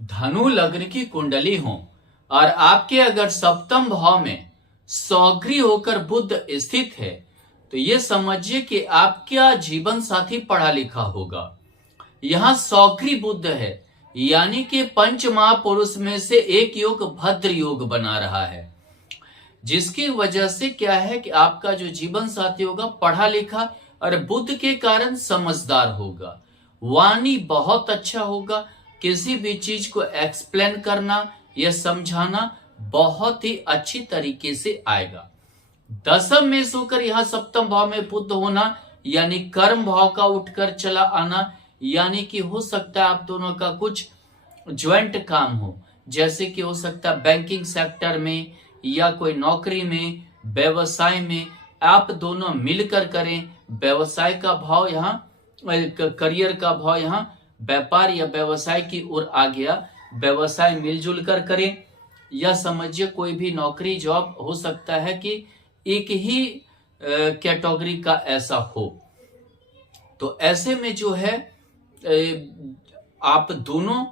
धनु लग्न की कुंडली हो और आपके अगर सप्तम भाव में सौग्री होकर बुध स्थित है तो ये समझिए कि आपका जीवन साथी पढ़ा लिखा होगा। यहां सौग्री बुध है, यानी कि पंच महापुरुष में से एक योग भद्र योग बना रहा है, जिसकी वजह से क्या है कि आपका जो जीवन साथी होगा पढ़ा लिखा और बुद्ध के कारण समझदार होगा। वाणी बहुत अच्छा होगा, किसी भी चीज को एक्सप्लेन करना या समझाना बहुत ही अच्छी तरीके से आएगा। दसम में सोकर यहां सप्तम भाव में बुद्ध होना यानी कर्म भाव का उठकर चला आना, यानी कि हो सकता है आप दोनों का कुछ ज्वाइंट काम हो, जैसे कि हो सकता है बैंकिंग सेक्टर में या कोई नौकरी में, व्यवसाय में आप दोनों मिलकर करें। व्यवसाय का भाव यहाँ, करियर का भाव यहाँ व्यापार या व्यवसाय की ओर आ गया, व्यवसाय मिलजुल कर करें। या समझिए कोई भी नौकरी जॉब हो सकता है कि एक ही कैटेगरी का ऐसा हो, तो ऐसे में जो है आप दोनों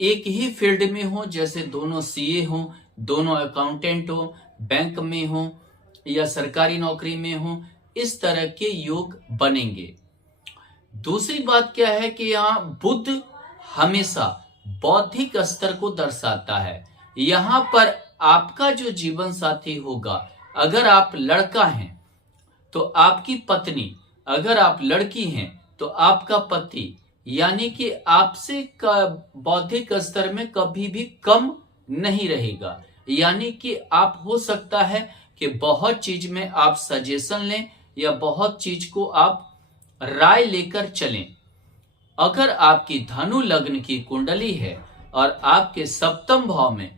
एक ही फील्ड में हो, जैसे दोनों सीए हो, दोनों अकाउंटेंट हो, बैंक में हो या सरकारी नौकरी में हो, इस तरह के योग बनेंगे। दूसरी बात क्या है कि यहाँ बुध हमेशा बौद्धिक स्तर को दर्शाता है। यहाँ पर आपका जो जीवन साथी होगा, अगर आप लड़का हैं तो आपकी पत्नी, अगर आप लड़की हैं तो आपका पति, यानी कि आपसे बौद्धिक स्तर में कभी भी कम नहीं रहेगा। यानी कि आप हो सकता है कि बहुत चीज में आप सजेशन लें या बहुत चीज को आप राय लेकर चलें। अगर आपकी धनु लग्न की कुंडली है और आपके सप्तम भाव में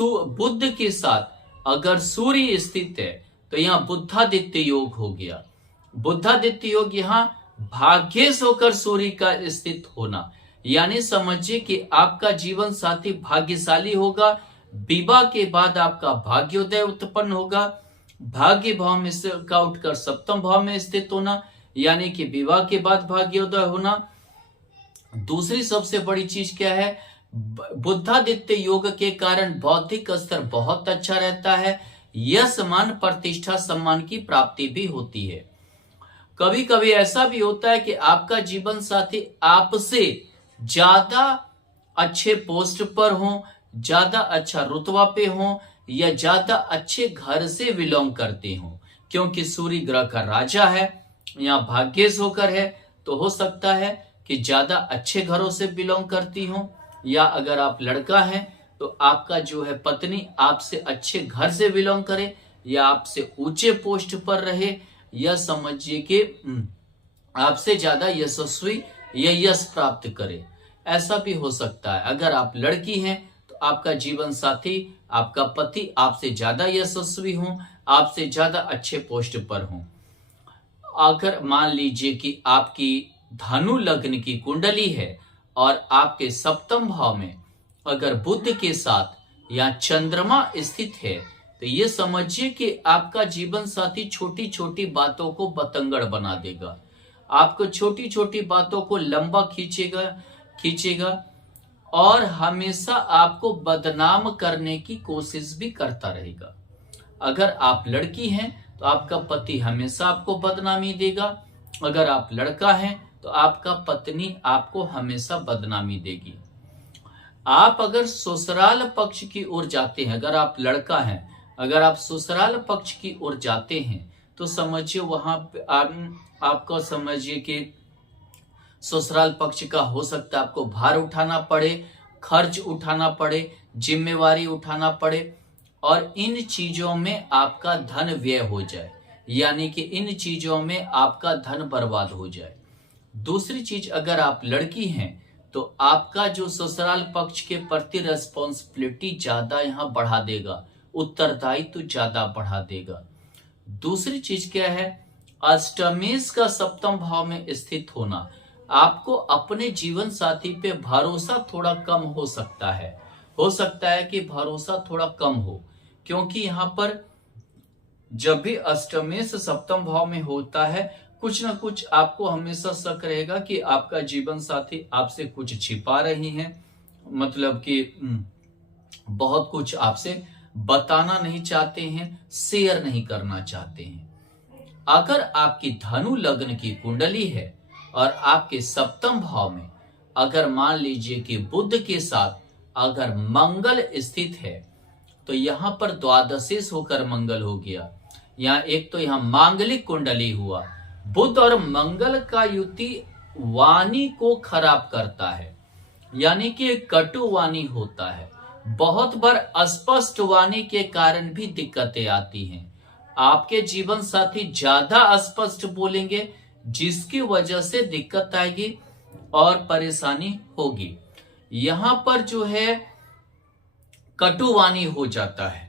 बुध के साथ अगर सूर्य स्थित है तो यहाँ बुद्धादित्य योग हो गया। बुद्धादित्य योग यहाँ भाग्येश होकर सूर्य का स्थित होना, यानी समझिए कि आपका जीवन साथी भाग्यशाली होगा। विवाह के बाद आपका भाग्योदय उत्पन्न होगा। भाग्य भाव में से का उठकर सप्तम भाव में स्थित होना, यानी कि विवाह के बाद भाग्योदय होना। दूसरी सबसे बड़ी चीज क्या है, बुद्धादित्य योग के कारण बौद्धिक स्तर बहुत अच्छा रहता है। यश मान प्रतिष्ठा सम्मान की प्राप्ति भी होती है। कभी कभी ऐसा भी होता है कि आपका जीवन साथी आपसे ज्यादा अच्छे पोस्ट पर हो, ज्यादा अच्छा रुतबा पे हो या ज्यादा अच्छे घर से बिलोंग करते हो, क्योंकि सूर्य ग्रह का राजा है, यहाँ भाग्येश होकर है, तो हो सकता है कि ज्यादा अच्छे घरों से बिलोंग करती हो। या अगर आप लड़का हैं तो आपका जो है पत्नी आपसे अच्छे घर से बिलोंग करे या आपसे ऊंचे पोस्ट पर रहे, या समझिए कि आपसे ज्यादा यशस्वी या यश प्राप्त करे, ऐसा भी हो सकता है। अगर आप लड़की हैं तो आपका जीवन साथी, आपका पति आपसे ज्यादा यशस्वी हो, आपसे ज्यादा अच्छे पोस्ट पर हो। अगर मान लीजिए कि आपकी धनु लग्न की कुंडली है और आपके सप्तम भाव में अगर बुध के साथ या चंद्रमा स्थित है तो ये समझिए कि आपका जीवन साथी छोटी छोटी बातों को बतंगड़ बना देगा, आपको छोटी छोटी बातों को लंबा खींचेगा और हमेशा आपको बदनाम करने की कोशिश भी करता रहेगा। अगर आप लड़की हैं तो आपका पति हमेशा आपको बदनामी देगा, अगर आप लड़का हैं तो आपका पत्नी आपको हमेशा बदनामी देगी। आप अगर ससुराल पक्ष की ओर जाते हैं, अगर आप लड़का हैं, अगर आप ससुराल पक्ष की ओर जाते हैं तो समझिए वहां आपको समझिए कि ससुराल पक्ष का हो सकता है आपको भार उठाना पड़े, खर्च उठाना पड़े, जिम्मेवारी उठाना पड़े और इन चीजों में आपका धन व्यय हो जाए, यानी कि इन चीजों में आपका धन बर्बाद हो जाए। दूसरी चीज, अगर आप लड़की हैं तो आपका जो ससुराल पक्ष के प्रति रेस्पॉन्सिबिलिटी ज्यादा यहाँ बढ़ा देगा, उत्तरदायित्व ज्यादा बढ़ा देगा। दूसरी चीज क्या है, अष्टमेश का सप्तम भाव में स्थित होना, आपको अपने जीवन साथी पे भरोसा थोड़ा कम हो सकता है कि भरोसा थोड़ा कम हो, क्योंकि यहाँ पर जब भी अष्टमेश सप्तम भाव में होता है कुछ ना कुछ आपको हमेशा शक रहेगा कि आपका जीवन साथी आपसे कुछ छिपा रही हैं, मतलब कि बहुत कुछ आपसे बताना नहीं चाहते हैं, शेयर नहीं करना चाहते हैं। अगर आपकी धनु लग्न की कुंडली है और आपके सप्तम भाव में अगर मान लीजिए कि बुध के साथ अगर मंगल स्थित है, तो यहां पर द्वादशेश होकर मंगल हो गया। यहाँ एक तो यहाँ मांगलिक कुंडली हुआ। बुध और मंगल का युति वाणी को खराब करता है, यानी कि कटु वाणी होता है। बहुत बार अस्पष्ट वाणी के कारण भी दिक्कतें आती हैं। आपके जीवन साथी ज्यादा अस्पष्ट बोलेंगे, जिसकी वजह से दिक्कत आएगी और परेशानी होगी। यहां पर जो है कटुवाणी हो जाता है।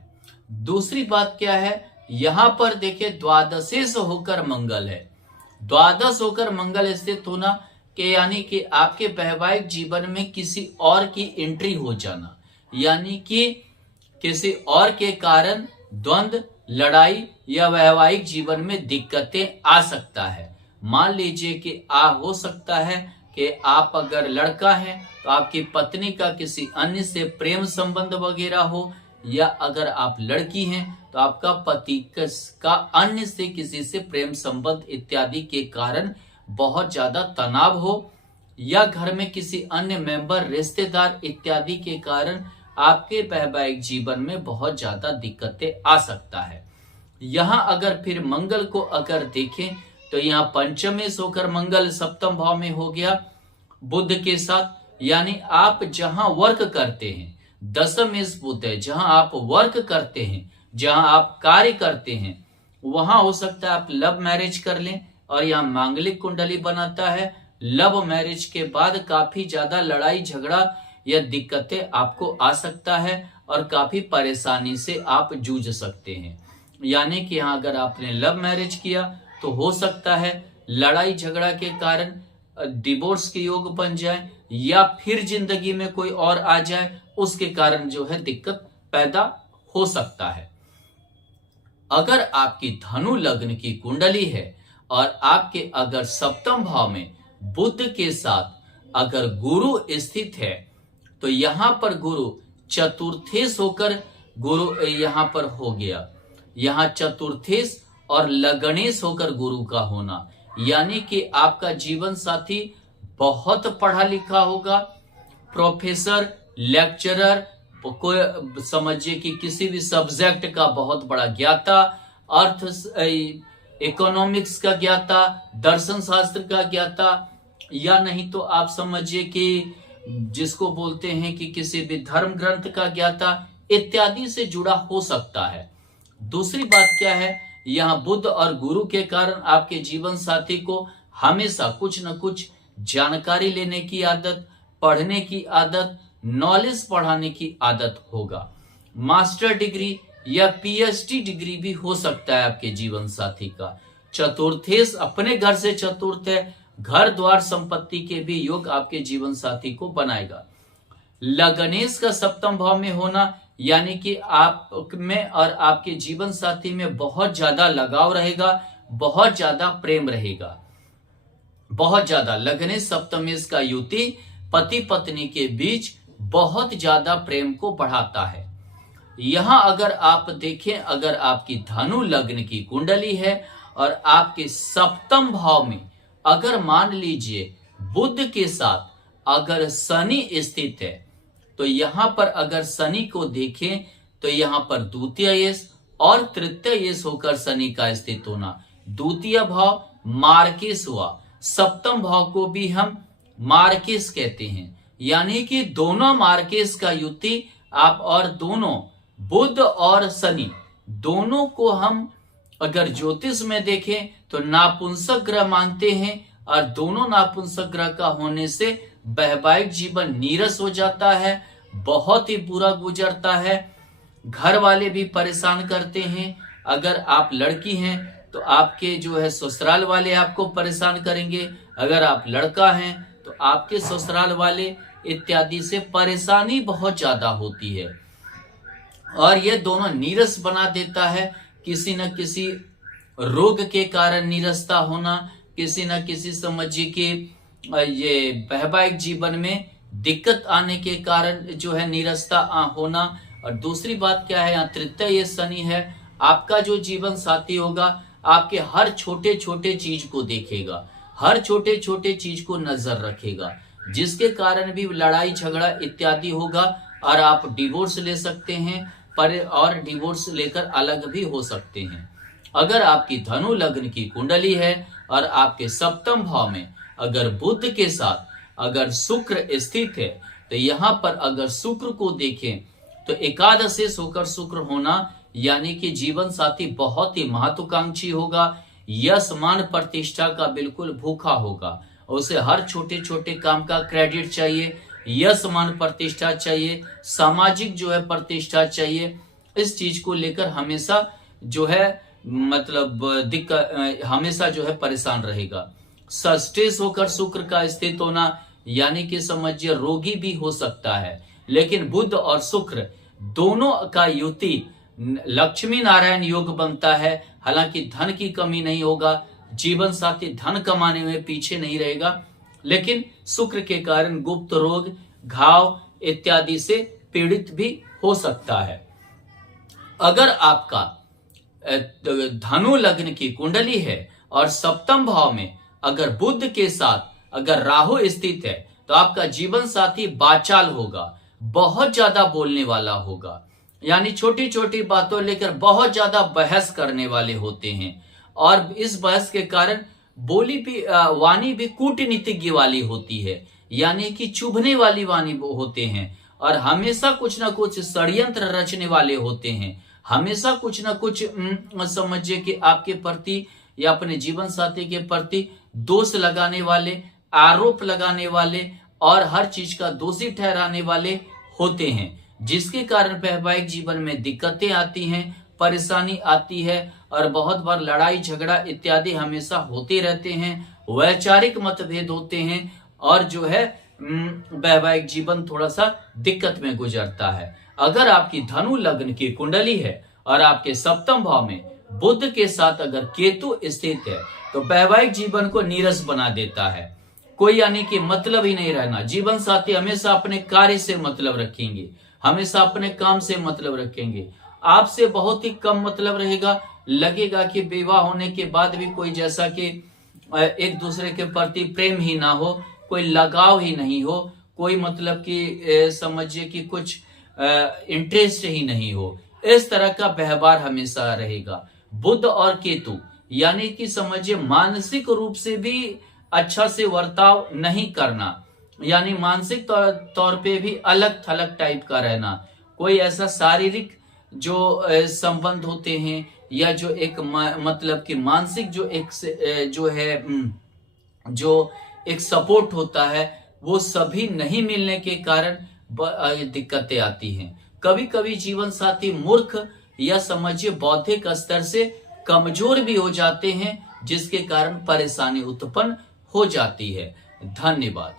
दूसरी बात क्या है, यहां पर देखिए द्वादशेश होकर मंगल है। द्वादश होकर मंगल स्थित होना के यानी कि आपके वैवाहिक जीवन में किसी और की एंट्री हो जाना, यानी कि किसी और के कारण द्वंद्व, लड़ाई या वैवाहिक जीवन में दिक्कतें आ सकता है। मान लीजिए कि हो सकता है कि आप अगर लड़का हैं तो आपकी पत्नी का किसी अन्य से प्रेम संबंध वगैरह हो, या अगर आप लड़की हैं तो आपका पति का अन्य से किसी से प्रेम संबंध इत्यादि के कारण बहुत ज्यादा तनाव हो, या घर में किसी अन्य मेंबर, रिश्तेदार इत्यादि के कारण आपके वैवाहिक जीवन में बहुत ज्यादा दिक्कतें आ सकता है। यहाँ अगर फिर मंगल को अगर देखें तो यहाँ पंचमेश होकर मंगल सप्तम भाव में हो गया बुध के साथ, यानी आप जहां वर्क करते हैं, दशमेश बुध है, जहां आप वर्क करते हैं, जहां आप कार्य करते हैं, वहां हो सकता है आप लव मैरिज कर लें, और यहाँ मांगलिक कुंडली बनाता है। लव मैरिज के बाद काफी ज्यादा लड़ाई झगड़ा या दिक्कतें आपको आ सकता है और काफी परेशानी से आप जूझ सकते हैं। यानी कि यहाँ अगर आपने लव मैरिज किया तो हो सकता है लड़ाई झगड़ा के कारण डिवोर्स के योग बन जाए, या फिर जिंदगी में कोई और आ जाए, उसके कारण जो है दिक्कत पैदा हो सकता है। अगर आपकी धनु लग्न की कुंडली है और आपके अगर सप्तम भाव में बुध के साथ अगर गुरु स्थित है, तो यहां पर गुरु चतुर्थेश होकर गुरु यहां पर हो गया। यहां चतुर्थेश और लगनेश होकर गुरु का होना, यानी कि आपका जीवन साथी बहुत पढ़ा लिखा होगा, प्रोफेसर, लेक्चरर, कोई समझिए कि किसी भी सब्जेक्ट का बहुत बड़ा ज्ञाता, अर्थ इकोनॉमिक्स का ज्ञाता, दर्शन शास्त्र का ज्ञाता, या नहीं तो आप समझिए कि जिसको बोलते हैं कि किसी भी धर्म ग्रंथ का ज्ञाता इत्यादि से जुड़ा हो सकता है। दूसरी बात क्या है, यहाँ बुध और गुरु के कारण आपके जीवन साथी को हमेशा कुछ न कुछ जानकारी लेने की आदत, पढ़ने की आदत, नॉलेज बढ़ाने की आदत होगा। मास्टर डिग्री या पीएचडी डिग्री भी हो सकता है आपके जीवन साथी का। चतुर्थेश अपने घर से चतुर्थ है, घर द्वार संपत्ति के भी योग आपके जीवन साथी को बनाएगा। लगनेश का सप्तम भाव में होना, यानी कि आप में और आपके जीवन साथी में बहुत ज्यादा लगाव रहेगा, बहुत ज्यादा प्रेम रहेगा, बहुत ज्यादा। लगनेश सप्तमेश का युति पति पत्नी के बीच बहुत ज्यादा प्रेम को बढ़ाता है। यहां अगर आप देखें, अगर आपकी धनु लग्न की कुंडली है और आपके सप्तम भाव में अगर मान लीजिए बुध के साथ अगर शनि स्थित है, तो यहां पर अगर शनि को देखें तो यहां पर द्वितीय यश और तृतीय यश होकर शनि का स्थित होना। द्वितीय भाव मार्केश हुआ, सप्तम भाव को भी हम मार्केश कहते हैं, यानी कि दोनों मार्केश का युति आप, और दोनों बुध और शनि दोनों को हम अगर ज्योतिष में देखें तो नापुंसक ग्रह मानते हैं, और दोनों नापुंसक ग्रह का होने से वैवाहिक जीवन नीरस हो जाता है, बहुत ही बुरा गुजरता है, घर वाले भी परेशान करते हैं। अगर आप लड़की हैं तो आपके जो है ससुराल वाले आपको परेशान करेंगे, अगर आप लड़का हैं तो आपके ससुराल वाले इत्यादि से परेशानी बहुत ज्यादा होती है, और ये दोनों नीरस बना देता है। किसी न किसी रोग के कारण नीरसता होना, किसी न किसी समझिए कि ये वैवाहिक जीवन में दिक्कत आने के कारण जो है नीरसता होना। और दूसरी बात क्या है, यहाँ तृतीय ये शनि है, आपका जो जीवन साथी होगा आपके हर छोटे छोटे चीज को देखेगा, हर छोटे छोटे चीज को नजर रखेगा, जिसके कारण भी लड़ाई झगड़ा इत्यादि होगा और आप डिवोर्स ले सकते हैं और डिवोर्स लेकर अलग भी हो सकते हैं। अगर आपकी धनु लग्न की कुंडली है और आपके सप्तम भाव में अगर बुध के साथ अगर शुक्र स्थित है, तो यहाँ पर अगर शुक्र को देखें तो एकादशेष होकर शुक्र होना, यानी कि जीवन साथी बहुत ही महत्वाकांक्षी होगा, यश मान प्रतिष्ठा का बिल्कुल भूखा होगा, उसे हर छोटे छोटे काम का क्रेडिट चाहिए, यश मान प्रतिष्ठा चाहिए, सामाजिक जो है प्रतिष्ठा चाहिए। इस चीज को लेकर हमेशा जो है मतलब दिक्कत, हमेशा जो है परेशान रहेगा। सस्टेस होकर शुक्र का स्थित होना, यानी कि समझिए रोगी भी हो सकता है, लेकिन बुध और शुक्र दोनों का युति लक्ष्मी नारायण योग बनता है। हालांकि धन की कमी नहीं होगा, जीवन साथी धन कमाने में पीछे नहीं रहेगा, लेकिन शुक्र के कारण गुप्त रोग, घाव इत्यादि से पीड़ित भी हो सकता है। अगर आपका धनु लग्न की कुंडली है और सप्तम भाव में अगर बुध के साथ अगर राहु स्थित है, तो आपका जीवन साथी बाचाल होगा, बहुत ज्यादा बोलने वाला होगा, यानी छोटी छोटी बातों लेकर बहुत ज्यादा बहस करने वाले होते हैं, और इस बहस के कारण बोली भी वाणी भी कूटनीतिज्ञ वाली होती है, यानी कि चुभने वाली वाणी होते हैं, और हमेशा कुछ ना कुछ षड्यंत्र रचने वाले होते हैं, हमेशा कुछ ना कुछ समझिए कि आपके प्रति या अपने जीवन साथी के प्रति दोष लगाने वाले, आरोप लगाने वाले और हर चीज का दोषी ठहराने वाले होते हैं, जिसके कारण वैवाहिक जीवन में दिक्कतें आती हैं, परेशानी आती है, और बहुत बार लड़ाई झगड़ा इत्यादि हमेशा होते रहते हैं, वैचारिक मतभेद होते हैं, और जो है वैवाहिक जीवन थोड़ा सा दिक्कत में गुजरता है। अगर आपकी धनु लग्न की कुंडली है और आपके सप्तम भाव में बुध के साथ अगर केतु स्थित है, तो वैवाहिक जीवन को नीरस बना देता है, कोई यानी कि मतलब ही नहीं रहना। जीवन साथी हमेशा अपने कार्य से मतलब रखेंगे, हमेशा अपने काम से मतलब रखेंगे, आपसे बहुत ही कम मतलब रहेगा। लगेगा कि विवाह होने के बाद भी कोई जैसा कि एक दूसरे के प्रति प्रेम ही ना हो, कोई लगाव ही नहीं हो, कोई मतलब कि समझिए कि कुछ इंटरेस्ट ही नहीं हो, इस तरह का व्यवहार हमेशा रहेगा। बुध और केतु यानी कि समझिए मानसिक रूप से भी अच्छा से वर्ताव नहीं करना, यानी मानसिक तौर पे भी अलग थलग टाइप का रहना, कोई ऐसा शारीरिक जो संबंध होते हैं या जो एक मतलब कि मानसिक जो एक जो है जो एक सपोर्ट होता है, वो सभी नहीं मिलने के कारण दिक्कतें आती हैं। कभी कभी जीवन साथी मूर्ख या समझिए बौद्धिक स्तर से कमजोर भी हो जाते हैं, जिसके कारण परेशानी उत्पन्न हो जाती है। धन्यवाद।